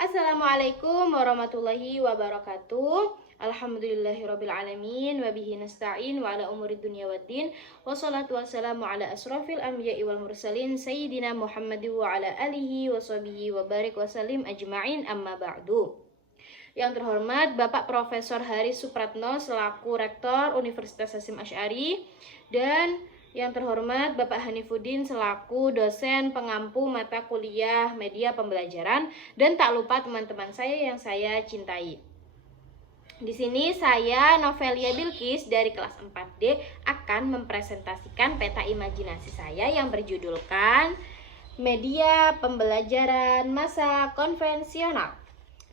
Assalamualaikum warahmatullahi wabarakatuh. Alhamdulillahirabbil alamin wa bihi nasta'in wa ala umuri dunya waddin. Wassalatu wassalamu ala asrofil anbiya'i wal mursalin sayyidina Muhammad wa ala alihi wa sahbihi wa barik wa salim ajma'in, amma ba'du. Yang terhormat Bapak Profesor Haris Supratno selaku Rektor Universitas Hasyim Asy'ari, dan yang terhormat Bapak Hanifuddin selaku dosen pengampu mata kuliah media pembelajaran, dan tak lupa teman-teman saya yang saya cintai. Di sini saya Novelia Bilkis dari kelas 4D akan mempresentasikan peta imajinasi saya yang berjudulkan Media Pembelajaran Masa Konvensional.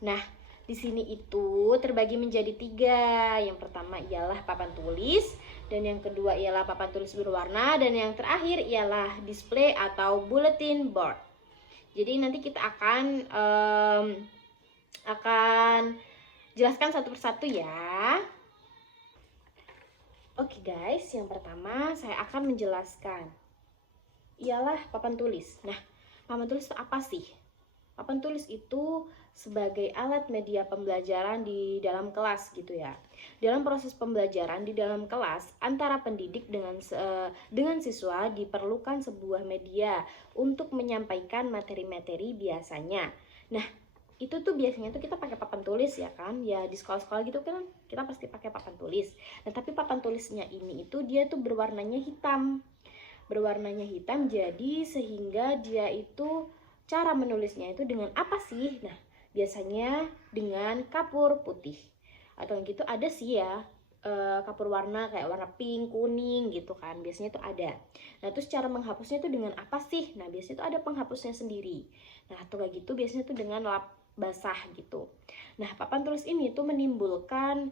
Nah, di sini itu terbagi menjadi 3. Yang pertama ialah papan tulis, dan yang kedua ialah papan tulis berwarna, dan yang terakhir ialah display atau bulletin board. Jadi nanti kita akan jelaskan satu persatu ya. Oke guys, yang pertama saya akan menjelaskan ialah papan tulis. Nah, papan tulis itu apa sih? Papan tulis itu sebagai alat media pembelajaran di dalam kelas gitu ya. Dalam proses pembelajaran di dalam kelas antara pendidik dengan siswa diperlukan sebuah media untuk menyampaikan materi-materi biasanya. Nah, itu tuh biasanya tuh kita pakai papan tulis ya kan. Ya di sekolah-sekolah gitu kan kita pasti pakai papan tulis. Nah, tapi papan tulisnya ini itu dia tuh berwarnanya hitam. Jadi sehingga dia itu cara menulisnya itu dengan apa sih? Nah, biasanya dengan kapur putih. Atau gitu ada sih ya, kapur warna kayak warna pink, kuning gitu kan. Biasanya itu ada. Nah, terus cara menghapusnya itu dengan apa sih? Nah, biasanya itu ada penghapusnya sendiri. Nah, atau kayak gitu biasanya itu dengan lap basah gitu. Nah, papan tulis ini tuh menimbulkan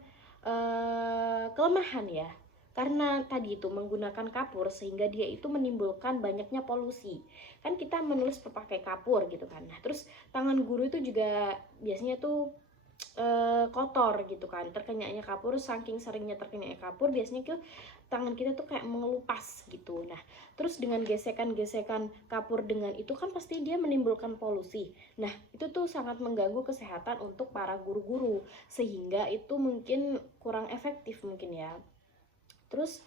kelemahan ya. Karena tadi itu menggunakan kapur sehingga dia itu menimbulkan banyaknya polusi. Kan kita menulis pakai kapur gitu kan. Nah, terus tangan guru itu juga biasanya tuh kotor gitu kan. Terkenyaknya kapur, saking seringnya terkenyaknya kapur biasanya tuh tangan kita tuh kayak mengelupas gitu. Nah, terus dengan gesekan-gesekan kapur dengan itu kan pasti dia menimbulkan polusi. Nah, itu tuh sangat mengganggu kesehatan untuk para guru-guru sehingga itu mungkin kurang efektif mungkin ya. Terus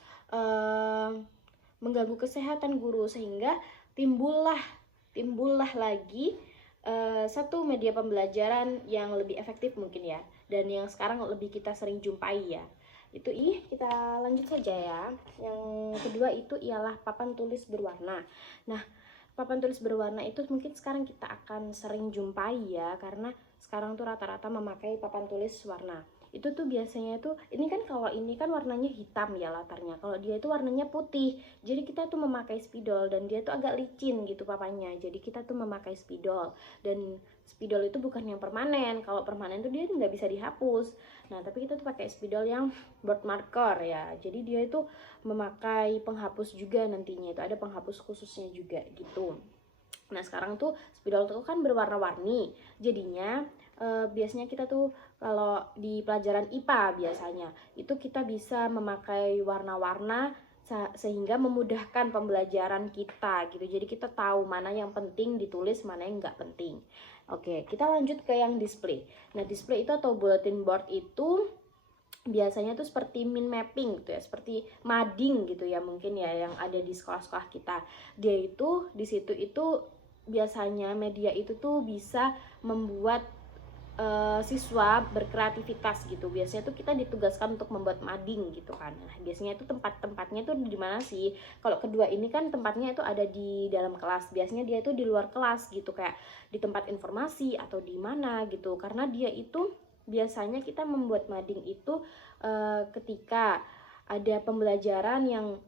mengganggu kesehatan guru sehingga timbullah lagi satu media pembelajaran yang lebih efektif mungkin ya, dan yang sekarang lebih kita sering jumpai ya. Itu kita lanjut saja ya. Yang kedua itu ialah papan tulis berwarna. Nah, papan tulis berwarna itu mungkin sekarang kita akan sering jumpai ya, karena sekarang tuh rata-rata memakai papan tulis warna. Itu tuh biasanya tuh ini kan, kalau ini kan warnanya hitam ya latarnya, kalau dia itu warnanya putih. Jadi kita tuh memakai spidol, dan dia tuh agak licin gitu papannya. Jadi kita tuh memakai spidol, dan spidol itu bukan yang permanen. Kalau permanen tuh dia nggak bisa dihapus. Nah, tapi kita tuh pakai spidol yang board marker ya. Jadi dia itu memakai penghapus juga nantinya, itu ada penghapus khususnya juga gitu. Nah, sekarang tuh spidol itu kan berwarna-warni. Jadinya biasanya kita tuh kalau di pelajaran IPA biasanya itu kita bisa memakai warna-warna sehingga memudahkan pembelajaran kita gitu. Jadi kita tahu mana yang penting ditulis, mana yang nggak penting. Oke, kita lanjut ke yang display. Nah, display itu atau bulletin board itu biasanya tuh seperti min mapping gitu ya, seperti mading gitu ya mungkin ya, yang ada di sekolah-sekolah kita. Dia itu di situ itu biasanya media itu tuh bisa membuat siswa berkreativitas gitu. Biasanya tuh kita ditugaskan untuk membuat mading gitu kan. Nah, biasanya itu tempatnya tuh di mana sih? Kalau kedua ini kan tempatnya itu ada di dalam kelas. Biasanya dia itu di luar kelas gitu, kayak di tempat informasi atau di mana gitu. Karena dia itu biasanya kita membuat mading itu ketika ada pembelajaran yang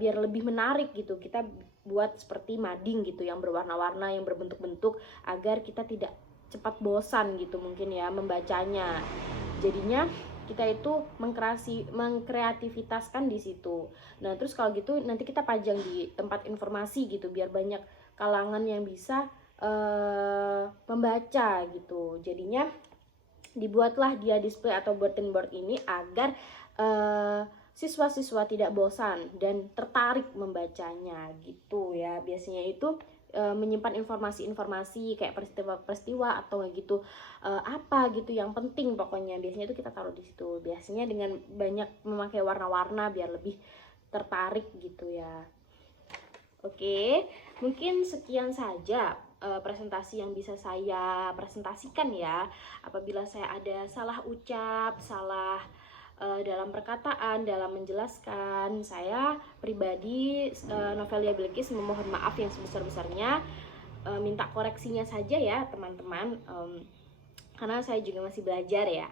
biar lebih menarik gitu. Kita buat seperti mading gitu yang berwarna-warna, yang berbentuk-bentuk, agar kita tidak cepat bosan gitu mungkin ya membacanya. Jadinya kita itu mengkreativitaskan di situ. Nah, terus kalau gitu nanti kita pajang di tempat informasi gitu, biar banyak kalangan yang bisa membaca gitu. Jadinya dibuatlah dia display atau bulletin board ini agar siswa-siswa tidak bosan dan tertarik membacanya gitu ya. Biasanya itu menyimpan informasi-informasi kayak peristiwa-peristiwa atau gitu apa gitu yang penting, pokoknya biasanya itu kita taruh di situ. Biasanya dengan banyak memakai warna-warna biar lebih tertarik gitu ya. Oke, mungkin sekian saja presentasi yang bisa saya presentasikan ya. Apabila saya ada salah ucap, salah dalam perkataan, dalam menjelaskan, saya pribadi Novelia Bilqis memohon maaf yang sebesar-besarnya. Minta koreksinya saja ya teman-teman, karena saya juga masih belajar ya.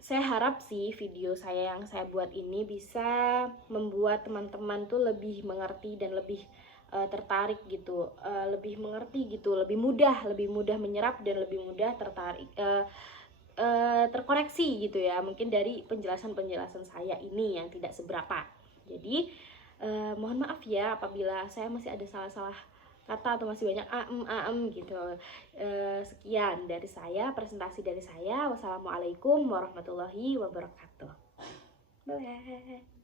Saya harap sih video saya yang saya buat ini bisa membuat teman-teman tuh lebih mengerti dan lebih tertarik gitu, lebih mengerti gitu, lebih mudah menyerap dan lebih mudah tertarik, terkoreksi gitu ya, mungkin dari penjelasan-penjelasan saya ini yang tidak seberapa. Jadi mohon maaf ya apabila saya masih ada salah-salah kata atau masih banyak gitu. Sekian dari saya, presentasi dari saya. Wassalamualaikum warahmatullahi wabarakatuh. Bye.